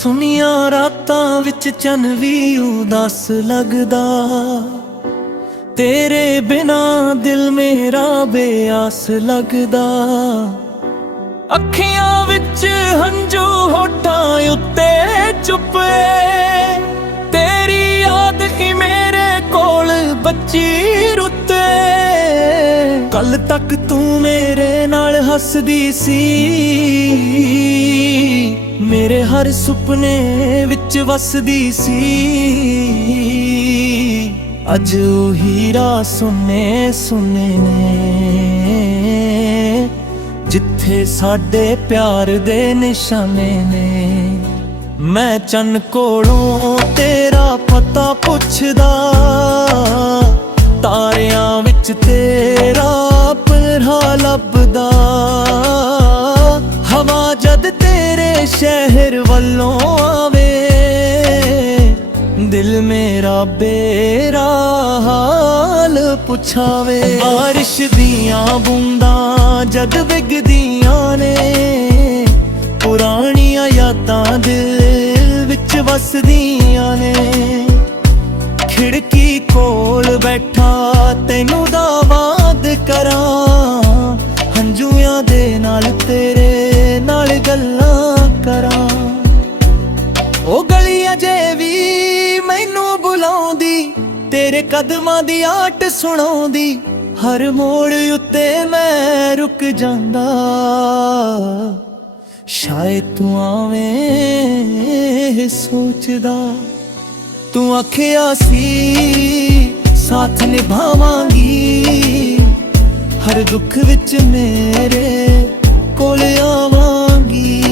ਸੁਨੀਆਂ ਰਾਤਾਂ ਵਿੱਚ ਚੰਨ ਵੀ ਉਦਾਸ ਲੱਗਦਾ, ਤੇਰੇ ਬਿਨਾ ਦਿਲ ਮੇਰਾ ਬੇਆਸ ਲੱਗਦਾ। ਅੱਖੀਆਂ ਵਿੱਚ ਹੰਝੂ ਹੋਠਾਂ ਉੱਤੇ ਚੁੱਪ ਏ, ਤੇਰੀ ਯਾਦ ਹੀ ਮੇਰੇ ਕੋਲ ਬੱਚੀ ਰੁੱਤੇ। ਕੱਲ ਤੱਕ ਤੂੰ ਮੇਰੇ ਨਾਲ ਹੱਸਦੀ ਸੀ, ਮੇਰੇ ਹਰ ਸੁਪਨੇ ਵਿੱਚ ਵਸਦੀ ਸੀ। ਅੱਜ ਉਹੀ ਰਾਹ ਸੁਨੇ ਸੁਨੇ ਨੇ, ਜਿੱਥੇ ਸਾਡੇ ਪਿਆਰ ਦੇ ਨਿਸ਼ਾਨੇ ਨੇ। ਮੈਂ ਚੰਨ ਕੋਲੋਂ ਤੇਰਾ ਪਤਾ ਪੁੱਛਦਾ, ਤਾਰਿਆਂ ਵਿੱਚ ਤੇਰਾ ਪਹਿਰਾ ਲੱਭਦਾ। ਹਵਾ ਜਦ ਤੇਰੇ ਸ਼ਹਿਰ ਵੱਲੋਂ ਆਵੇ, ਦਿਲ ਮੇਰਾ ਬੇਰਾ ਹਾਲ ਪੁੱਛਾਵੇ। ਬਾਰਿਸ਼ ਦੀਆਂ ਬੂੰਦਾਂ ਜਦ ਵਿਗਦੀਆਂ ਨੇ, ਪੁਰਾਣੀਆਂ ਯਾਦਾਂ ਦਿਲ ਵਿੱਚ ਵਸਦੀਆਂ ਨੇ। ਖਿੜਕੀ ਕੋਲ ਬੈਠਾ ਤੈਨੂੰ ਦਾਵਾਦ ਕਰਾਂ, ਹੰਝੂਆਂ ਦੇ ਨਾਲ ਤੇਰੇ ਨਾਲ ਗੱਲਾਂ ਕਰਾਂ। ਉਹ ਗਲੀ ਅਜੇ ਵੀ ਮੈਨੂੰ ਬੁਲਾਉਂਦੀ, ਤੇਰੇ ਕਦਮਾਂ ਦੀ ਆਟ ਸੁਣਾਉਂਦੀ। ਹਰ ਮੋੜ ਉੱਤੇ ਮੈਂ ਰੁਕ ਜਾਂਦਾ, ਸ਼ਾਇਦ ਤੂੰ ਆਵੇਂ ਸੋਚਦਾ। ਤੂੰ ਆਖਿਆ ਸੀ ਸਾਥ ਨਿਭਾਵਾਂਗੀ, ਹਰ ਦੁੱਖ ਵਿੱਚ ਮੇਰੇ ਕੋਲ ਆਵਾਂਗੀ।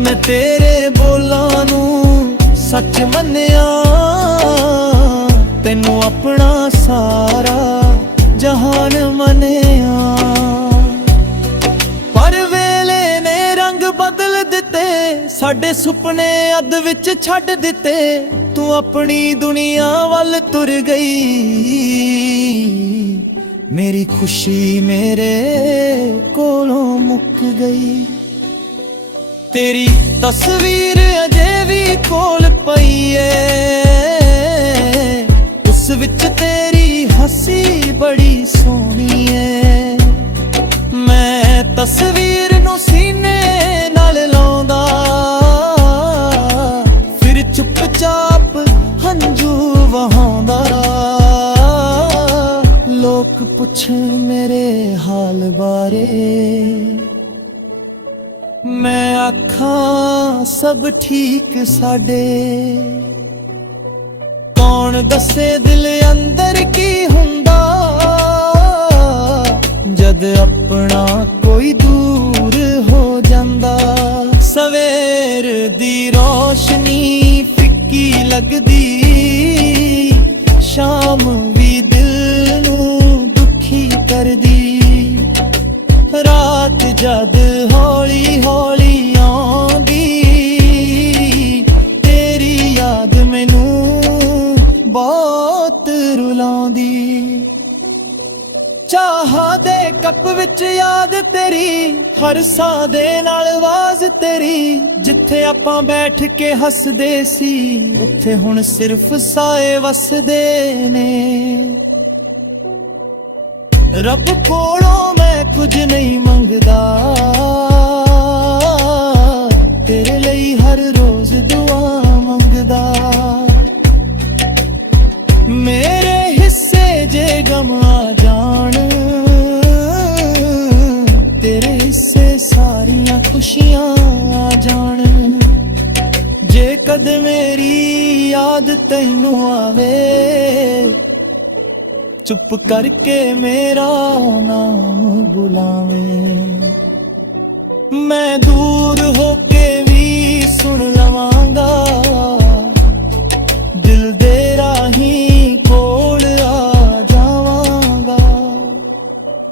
ਮੈਂ ਤੇਰੇ ਬੋਲਾਂ ਨੂੰ ਸੱਚ ਮੰਨਿਆ, ਤੈਨੂੰ ਆਪਣਾ ਸਾਰਾ ਜਹਾਨ ਮੰਨਿਆ। ਪਰ ਵੇਲੇ ਨੇ ਰੰਗ ਬਦਲ ਦਿੱਤੇ, ਸਾਡੇ ਸੁਪਨੇ ਅੱਧ ਵਿੱਚ ਛੱਡ ਦਿੱਤੇ। ਤੂੰ ਆਪਣੀ ਦੁਨੀਆ ਵੱਲ ਤੁਰ ਗਈ, ਮੇਰੀ ਖੁਸ਼ੀ ਮੇਰੇ ਕੋਲੋਂ ਮੁੱਕ ਗਈ। ਤੇਰੀ ਤਸਵੀਰ ਅਜੇ ਵੀ ਕੋਲ ਪਈ ਏ, ਉਸ ਵਿੱਚ ਤੇਰੀ ਹੱਸੀ ਬੜੀ ਸੋਹਣੀ ਏ। ਮੈਂ ਤਸਵੀਰ ਨੂੰ ਸੀਨੇ ਨਾਲ ਲਾਉਂਦਾ, ਫਿਰ ਚੁੱਪਚਾਪ ਹੰਝੂ ਵਹਾਉਂਦਾ। ਲੋਕ ਪੁੱਛਣ ਮੇਰੇ ਹਾਲ ਬਾਰੇ, ਮੈਂ ਆਖਾਂ ਸਭ ਠੀਕ ਸਾਡੇ। ਕੌਣ ਦੱਸੇ ਦਿਲ ਅੰਦਰ ਕੀ ਹੁੰਦਾ, ਜਦ ਆਪਣਾ ਕੋਈ ਦੂਰ ਹੋ ਜਾਂਦਾ। ਸਵੇਰ ਦੀ ਰੋਸ਼ਨੀ ਫਿੱਕੀ ਲੱਗਦੀ, ਸ਼ਾਮ ਵੀ ਦਿਲ ਨੂੰ ਦੁਖੀ ਕਰਦੀ। ਰਾਤ ਜਦ ਹੌਲੀ ਹੌਲੀ ਆਉਂਦੀ, ਤੇਰੀ ਯਾਦ ਮੈਨੂੰ ਬਹੁਤ ਰੁਲਾਉਂਦੀ। ਚਾਹ ਦੇ ਕੱਪ ਵਿੱਚ ਯਾਦ ਤੇਰੀ, ਹਰ ਸਾਹ ਦੇ ਨਾਲ ਆਵਾਜ਼ ਤੇਰੀ। ਜਿੱਥੇ ਆਪਾਂ ਬੈਠ ਕੇ ਹੱਸਦੇ ਸੀ, ਉੱਥੇ ਹੁਣ ਸਿਰਫ ਸਾਏ ਵਸਦੇ ਨੇ। ਰੱਬ ਕੋਲੋਂ ਮੈਂ ਕੁਝ ਨਹੀਂ ਮੰਗਦਾ, ਤੇਰੇ ਲਈ ਹਰ ਰੋਜ਼ ਦੁਆ ਮੰਗਦਾ। ਮੇਰੇ ਹਿੱਸੇ ਜੇ ਗਮ ਆ ਜਾਣ, ਤੇਰੇ ਹਿੱਸੇ ਸਾਰੀਆਂ ਖੁਸ਼ੀਆਂ ਆ ਜਾਣ। ਜੇ ਕਦ ਮੇਰੀ ਯਾਦ ਤੈਨੂੰ ਆਵੇ, ਚੁੱਪ ਕਰਕੇ ਮੇਰਾ ਨਾਮ ਬੁਲਾਵੇਂ। ਮੈਂ ਦੂਰ ਹੋ ਕੇ ਵੀ ਸੁਣ ਲਵਾਂਗਾ, ਦਿਲ ਦੇ ਰਾਹੀਂ ਕੋਲ ਆ ਜਾਵਾਂਗਾ।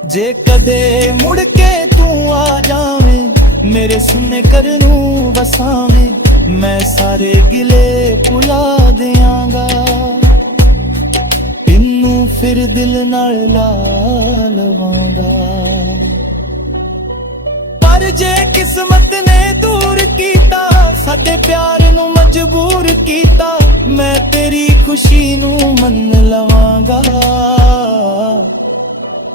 ਜੇ ਕਦੇ ਮੁੜ ਕੇ ਤੂੰ ਆ ਜਾਵੇਂ, ਮੇਰੇ ਸੁਣਨੇ ਘਰ ਨੂੰ ਵਸਾਵੇਂ। ਮੈਂ ਸਾਰੇ ਗਿਲੇ ਭੁਲਾ ਦਿਆਂਗਾ, ਇਹਨੂੰ ਫਿਰ ਦਿਲ ਨਾਲ ਲਾ ਲਵਾਂਗਾ। ਪਰ ਜੇ ਕਿਸਮਤ ਨੇ ਦੂਰ ਕੀਤਾ, ਸਾਡੇ ਨੇ ਪਿਆਰ ਨੂੰ ਮਜਬੂਰ ਕੀਤਾ, ਮੈਂ ਤੇਰੀ ਖੁਸ਼ੀ ਨੂੰ ਮੰਨ ਲਵਾਂਗਾ,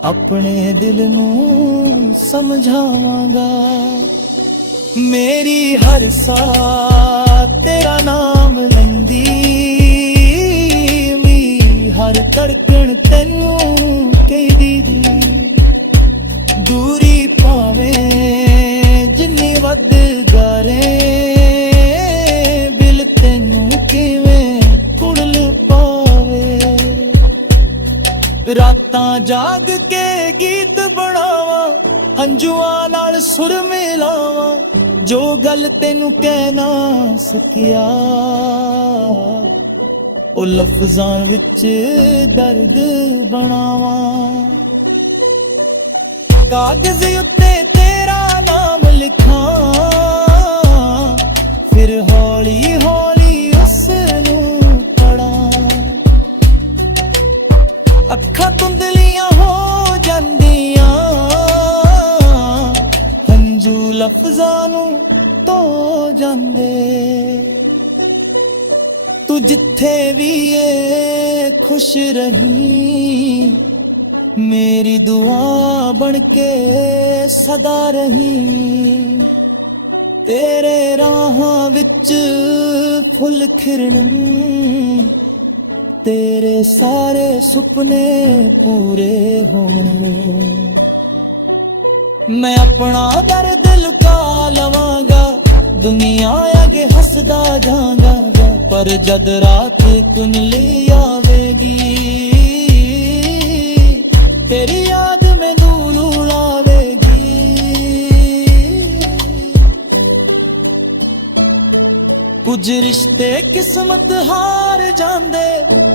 ਆਪਣੇ ਦਿਲ ਨੂੰ ਸਮਝਾਵਾਂਗਾ। ਮੇਰੀ ਹਰ ਸਾਹ ਤੇਰਾ ਨਾਮ ਲੈਂਦੀ, ਵੀ ਹਰ ਧੜਕਣ ਤੈਨੂੰ ਕਹਿੰਦੀ, ਦੂਰੀ ਭਾਵੇਂ ਜਿੰਨੀ ਵੱਧ ਗਾਰੇ, ਬਿਲ ਤੈਨੂੰ ਕਿਵੇਂ ਕੁੜਲ ਪਾਵੇ। ਰਾਤਾਂ ਜਾਗ ਕੇ ਗੀਤ ਬਣਾਵਾਂ, ਹੰਝੂਆਂ ਨਾਲ ਸੁਰ ਮਿਲਾਵਾਂ, ਜੋ ਗੱਲ ਤੈਨੂੰ ਕਹਿ ਨਾ ਸਕਿਆ, ਉਹ ਲਫ਼ਜ਼ਾਂ ਵਿੱਚ ਦਰਦ ਬਣਾਵਾਂ। ਕਾਗਜ਼ ਉੱਤੇ ਤੇਰਾ ਨਾਮ ਲਿਖਾਂ, ਫਿਰ ਹੌਲੀ ਹੌਲੀ ਉਸ ਨੂੰ ਪੜਾਂ। ਅੱਖਾਂ ਧੁੰਦਲੀਆਂ ਹੋ ਜਾਂਦੀਆਂ, ਹੰਝੂ ਲਫ਼ਜ਼ਾਂ ਨੂੰ ਧੋ ਜਾਂਦੇ। ਤੂੰ ਜਿੱਥੇ ਵੀ ਏ ਖੁਸ਼ ਰਹੀਂ, ਮੇਰੀ ਦੁਆ ਬਣ ਕੇ ਸਦਾ ਰਹੀਂ। ਤੇਰੇ ਰਾਹਾਂ ਵਿੱਚ ਫੁੱਲ ਖਿੜਨ, ਤੇਰੇ ਸਾਰੇ ਸੁਪਨੇ ਪੂਰੇ ਹੋਣ। ਮੈਂ ਆਪਣਾ ਦਰਦ ਲੁਕਾ ਲਵਾਂਗਾ, ਦੁਨੀਆ ਅੱਗੇ ਹੱਸਦਾ ਜਾਵਾਂਗਾ, ਪਰ ਜਦ ਰਾਤ ਕੁੰਨਲੀ ਆਵੇਗੀ, ਤੇਰੀ ਯਾਦ ਮੈਨੂੰ ਰੁਲਾਵੇਗੀ। ਕੁਝ ਰਿਸ਼ਤੇ ਕਿਸਮਤ ਹਾਰ ਜਾਂਦੇ,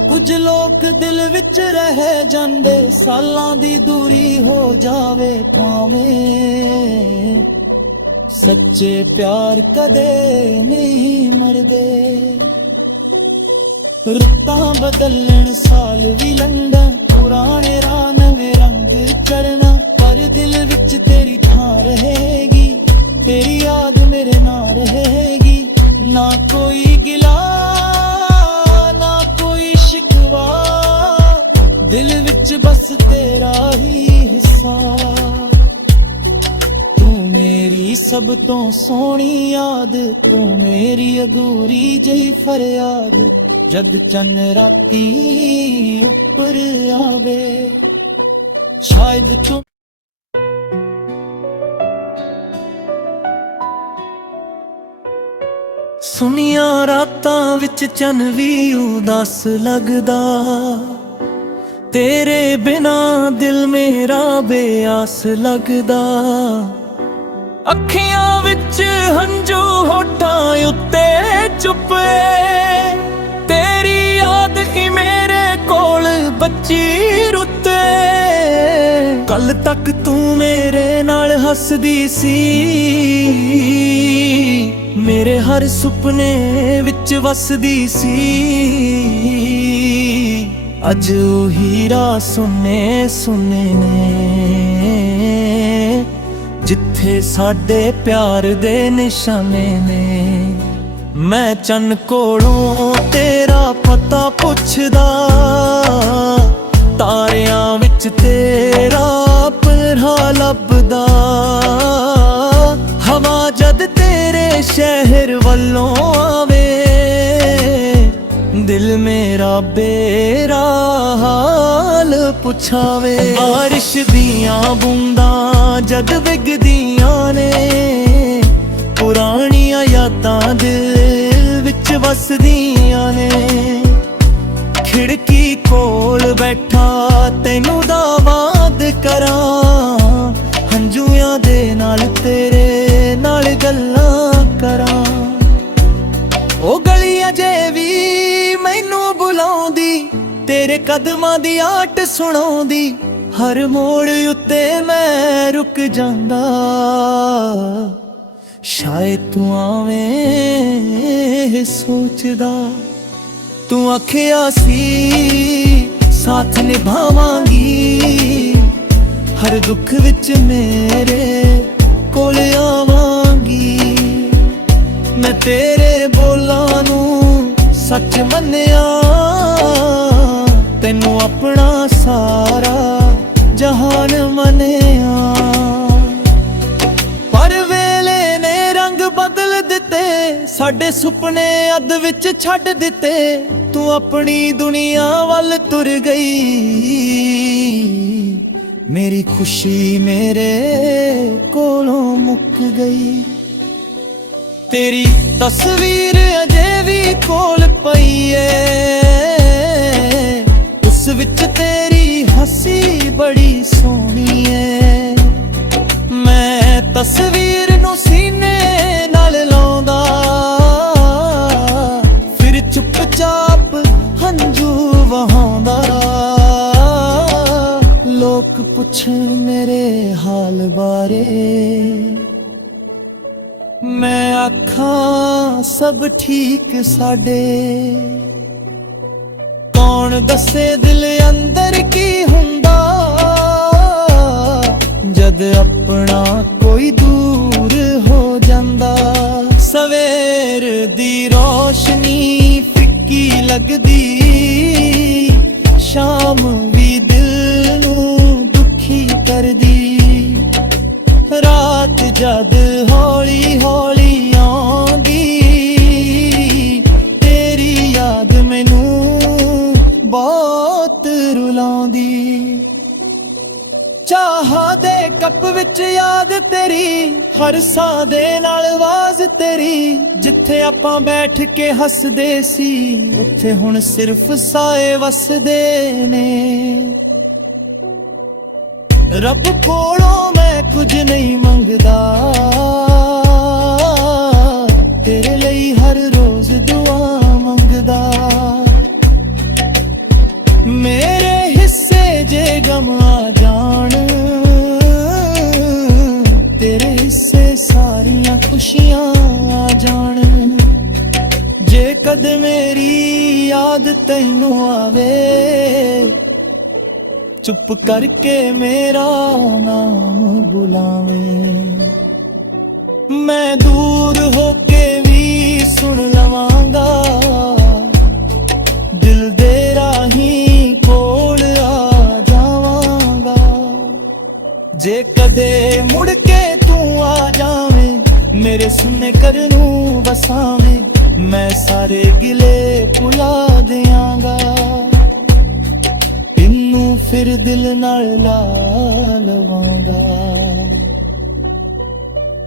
ਕੁਝ ਲੋਕ ਦਿਲ ਵਿੱਚ ਰਹਿ ਜਾਂਦੇ, ਸਾਲਾਂ ਦੀ ਦੂਰੀ ਹੋ ਜਾਵੇ ਭਾਵੇਂ, ਸੱਚੇ ਪਿਆਰ ਕਦੇ ਨਹੀਂ ਮਰਦੇ। ਰੁੱਤਾਂ ਬਦਲਣ ਸਾਲ ਵੀ ਲੰਘਣ, ਪੁਰਾਣੇ ਰਾਹ ਨਵੇਂ ਰੰਗ ਚੜ੍ਹਨਾ, ਪਰ ਦਿਲ ਵਿੱਚ ਤੇਰੀ ਥਾਂ ਰਹੇਗੀ, ਤੇਰੀ ਯਾਦ ਮੇਰੇ ਨਾਲ ਰਹੇਗੀ। ਨਾ ਕੋਈ ਗਿਲਾ ਨਾ ਕੋਈ ਸ਼ਿਕਵਾ, ਦਿਲ ਵਿੱਚ ਬਸ ਤੇਰਾ ਹੀ ਹਿੱਸਾ। ਤੂੰ ਮੇਰੀ ਸਭ ਤੋਂ ਸੋਹਣੀ ਯਾਦ, ਤੂੰ ਮੇਰੀ ਅਧੂਰੀ ਜਿਹੀ ਫਰਿਆਦ, ਜਦ ਚੰਨ ਰਾਤੀ ਉੱਪਰ ਆਵੇ, ਸ਼ਾਇਦ ਤੂੰ ਸੁਨੀਆਂ ਰਾਤਾਂ ਵਿੱਚ ਚੰਨ ਵੀ ਉਦਾਸ ਲੱਗਦਾ, ਤੇਰੇ ਬਿਨਾਂ ਦਿਲ ਮੇਰਾ ਬੇਆਸ ਲੱਗਦਾ। ਅੱਖੀਆਂ ਵਿੱਚ ਹੰਝੂ ਹੋਠਾਂ ਉੱਤੇ ਚੁੱਪ ਏ, ਤੇਰੀ ਯਾਦ ਹੀ ਮੇਰੇ ਕੋਲ ਬੱਚੀ ਰੁੱਤੇ। ਕੱਲ ਤੱਕ ਤੂੰ ਮੇਰੇ ਨਾਲ ਹੱਸਦੀ ਸੀ, ਮੇਰੇ ਹਰ ਸੁਪਨੇ ਵਿੱਚ ਵਸਦੀ ਸੀ। ਅੱਜ ਉਹੀ ਰਾਹ ਸੁਨੇ ਸੁਨੇ ਨੇ, ਜਿੱਥੇ ਸਾਡੇ ਪਿਆਰ ਦੇ ਨਿਸ਼ਾਨੇ ਨੇ। ਮੈਂ ਚੰਨ ਕੋਲੋਂ ਤੇਰਾ ਪਤਾ ਪੁੱਛਦਾ, ਤਾਰਿਆਂ ਵਿੱਚ ਤੇਰਾ ਪਰਹਾ ਲੱਭਦਾ। ਹਵਾ ਜਦ ਤੇਰੇ ਸ਼ਹਿਰ ਵੱਲੋਂ ਆਵੇ, ਦਿਲ ਮੇਰਾ ਬੇਰਾ ਹਾਲ ਪੁੱਛਾਵੇ। ਬਾਰਿਸ਼ ਦੀਆਂ ਬੂੰਦਾਂ ਜਦ ਵਿਗਦੀਆਂ ਨੇ, ਪੁਰਾਣੀਆਂ ਯਾਦਾਂ ਦਿਲ ਵਿੱਚ ਵਸਦੀਆਂ ਨੇ। ਖਿੜਕੀ ਕੋਲ ਬੈਠਾ ਤੈਨੂੰ ਦਾਵਾਦ ਕਰਾਂ, ਹੰਝੂਆਂ ਦੇ ਨਾਲ ਤੇਰੇ ਨਾਲ ਗੱਲਾਂ ਕਰਾਂ। ਉਹ ਗਲੀ ਅਜੇ ਵੀ ਮੈਨੂੰ ਬੁਲਾਉਂਦੀ, ਤੇਰੇ ਕਦਮਾਂ ਦੀ ਆਟ ਸੁਣਾਉਂਦੀ। ਹਰ ਮੋੜ ਉੱਤੇ ਮੈਂ ਰੁਕ ਜਾਂਦਾ, ਸ਼ਾਇਦ ਤੂੰ ਆਵੇਂ ਸੋਚਦਾ। ਤੂੰ ਆਖਿਆ ਸੀ ਸਾਥ ਨਿਭਾਵਾਂਗੀ, ਹਰ ਦੁੱਖ ਵਿੱਚ ਮੇਰੇ ਕੋਲ ਆਵਾਂਗੀ। ਮੈਂ ਤੇਰੇ ਬੋਲਾਂ ਨੂੰ ਸੱਚ ਮੰਨਿਆ, ਤੈਨੂੰ ਆਪਣਾ ਸਾਰਾ ਜਹਾਨ ਮੰਨਿਆ। ਪਰ ਵੇਲੇ ਨੇ ਰੰਗ ਬਦਲ ਦਿੱਤੇ, ਸਾਡੇ ਸੁਪਨੇ ਅੱਧ ਵਿੱਚ ਛੱਡ ਦਿੱਤੇ। ਤੂੰ ਆਪਣੀ ਦੁਨੀਆ ਵੱਲ ਤੁਰ ਗਈ, ਮੇਰੀ ਖੁਸ਼ੀ ਮੇਰੇ ਕੋਲੋਂ ਮੁੱਕ ਗਈ। ਤੇਰੀ ਤਸਵੀਰ ਅਜੇ ਵੀ ਕੋਲ ਪਈ ਏ, ਉਸ ਵਿੱਚ ਤੇਰੀ ਹੱਸੀ ਬੜੀ ਸੋਹਣੀ ਏ। ਮੈਂ ਤਸਵੀਰ ਨੂੰ ਸੀਨੇ ਨਾਲ ਲਾਉਂਦਾ, ਫਿਰ ਚੁੱਪਚਾਪ ਹੰਝੂ ਵਹਾਉਂਦਾ। ਲੋਕ ਪੁੱਛਣ ਮੇਰੇ ਹਾਲ ਬਾਰੇ, ਮੈਂ ਆਖਾਂ ਸਭ ਠੀਕ ਸਾਡੇ। ਕੌਣ ਦੱਸੇ ਦਿਲ ਅੰਦਰ ਕੀ ਹੁੰਦਾ, ਜਦ ਆਪਣਾ ਕੋਈ ਦੂਰ ਹੋ ਜਾਂਦਾ। ਸਵੇਰ ਦੀ ਰੋਸ਼ਨੀ ਫਿੱਕੀ ਲੱਗਦੀ, ਸ਼ਾਮ ਵੀ ਦਿਲ ਨੂੰ ਦੁਖੀ ਕਰਦੀ। ਰਾਤ ਜਦ ਹੌਲੀ ਹੌਲੀ ਆਉਂਦੀ, ਤੇਰੀ ਯਾਦ ਮੈਨੂੰ ਬਹੁਤ ਰੁਲਾਉਂਦੀ। ਚਾਹਾਂ ਦੇ ਕੱਪ ਵਿੱਚ ਯਾਦ ਤੇਰੀ, ਹਰ ਸਾਹ ਦੇ ਨਾਲ ਆਵਾਜ਼ ਤੇਰੀ। ਜਿੱਥੇ ਆਪਾਂ ਬੈਠ ਕੇ ਹੱਸਦੇ ਸੀ, ਉੱਥੇ ਹੁਣ ਸਿਰਫ ਸਾਏ ਵਸਦੇ ਨੇ। ਰੱਬ ਕੋਲੋਂ ਮੈਂ ਕੁਝ ਨਹੀਂ ਮੰਗਦਾ, ਤੇਰੇ ਲਈ ਹਰ ਰੋਜ਼ ਦੁਆ ਮੰਗਦਾ। ਮੇਰੇ ਹਿੱਸੇ ਜੇ ਗਮ ਆ ਜਾਣ, ਤੇਰੇ ਹਿੱਸੇ ਸਾਰੀਆਂ ਖੁਸ਼ੀਆਂ ਆ ਜਾਣ। ਜੇ ਕਦੇ ਮੇਰੀ ਯਾਦ ਤੈਨੂੰ ਆਵੇ, ਚੁੱਪ ਕਰਕੇ ਮੇਰਾ ਨਾਮ ਬੁਲਾਵੇਂ। ਮੈਂ ਦੂਰ ਹੋ ਕੇ ਵੀ ਸੁਣ ਲਵਾਂਗਾ, ਦਿਲ ਦੇ ਰਾਹੀਂ ਕੋਲ ਆ ਜਾਵਾਂਗਾ। ਜੇ ਕਦੇ ਮੁੜ ਕੇ ਤੂੰ ਆ ਜਾਵੇਂ, ਮੇਰੇ ਸੁਣਨੇ ਘਰ ਨੂੰ ਵਸਾਵੇਂ। ਮੈਂ ਸਾਰੇ ਗਿਲੇ ਭੁਲਾ ਦਿਆਂਗਾ, ਇਹਨੂੰ ਫਿਰ ਦਿਲ ਨਾਲ ਲਾ ਲਵਾਂਗਾ।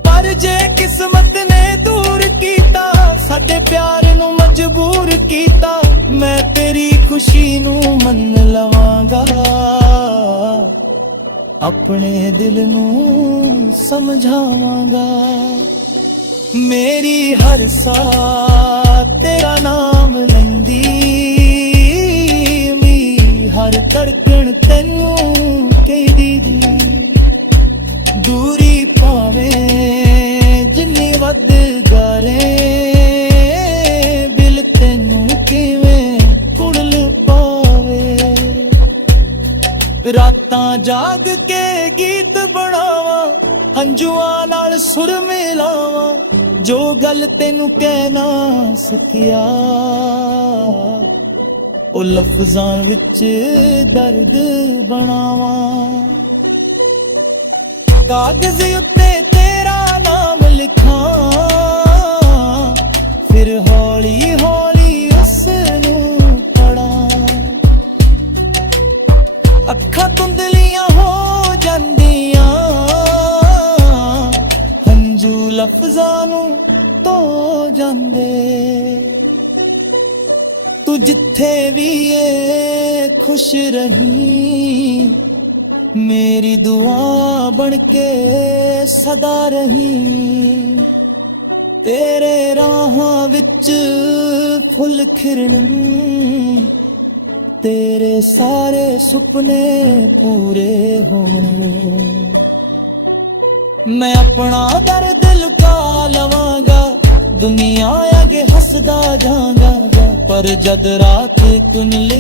ਪਰ ਜੇ ਕਿਸਮਤ ਨੇ ਦੂਰ ਕੀਤਾ, ਸਾਡੇ ਪਿਆਰ ਨੂੰ ਮਜਬੂਰ ਕੀਤਾ, ਮੈਂ ਤੇਰੀ ਖੁਸ਼ੀ ਨੂੰ ਮੰਨ ਲਵਾਂਗਾ। ਆਪਣੇ ਦਿਲ ਨੂੰ ਸਮਝਾਵਾਂਗਾ। ਮੇਰੀ ਹਰ ਸਾਹ ਤੇਰਾ ਨਾਮ ਲੈਂਦੀ, ਹਰ ਧੜਕਣ ਤੈਨੂੰ ਕਹਿਦੀ ਦੀ। ਦੂਰੀ ਭਾਵੇਂ ਜਿੰਨੀ ਵੱਧ ਗਾਰੇ, ਬਿਲ ਤੈਨੂੰ ਕਿਵੇਂ ਕੁੜਲ ਪਾਵੇ। ਰਾਤਾਂ ਜਾਗ ਕੇ ਗੀਤ ਬਣਾਵਾਂ, ਹੰਝੂਆਂ ਨਾਲ ਸੁਰ ਮਿਲਾਵਾਂ। ਜੋ ਗੱਲ ਤੈਨੂੰ ਕਹਿ ਨਾ ਸਕਿਆ, ਉਹ ਲਫ਼ਜ਼ਾਂ ਵਿੱਚ ਦਰਦ ਬਣਾਵਾਂ। ਕਾਗਜ਼ ਉੱਤੇ ਤੇਰਾ ਨਾਮ ਲਿਖਾਂ, ਫਿਰ ਹੌਲੀ ਹੌਲੀ ਉਸ ਨੂੰ ਪੜਾਂ। ਅੱਖਾਂ ਧੁੰਦਲੀਆਂ ਹੋ ਜਾਂਦੀਆਂ, ਹੰਝੂ ਲਫ਼ਜ਼ਾਂ ਨੂੰ ਧੋ ਜਾਂਦੇ। ਤੂੰ ਜਿੱਥੇ ਵੀ ਏ ਖੁਸ਼ ਰਹੀਂ, ਮੇਰੀ ਦੁਆ ਬਣ ਕੇ ਸਦਾ ਰਹੀਂ। ਤੇਰੇ ਰਾਹਾਂ ਵਿੱਚ ਫੁੱਲ ਖਿੜਨ, ਤੇਰੇ ਸਾਰੇ ਸੁਪਨੇ ਪੂਰੇ ਹੋਣ। ਮੈਂ ਆਪਣਾ ਦਰਦ ਲੁਕਾ ਲਵਾਂਗਾ, ਦੁਨੀਆ ਅੱਗੇ ਹੱਸਦਾ ਜਾਵਾਂਗਾ। ਪਰ ਜਦ ਰਾਤ ਕੁਨਲੇ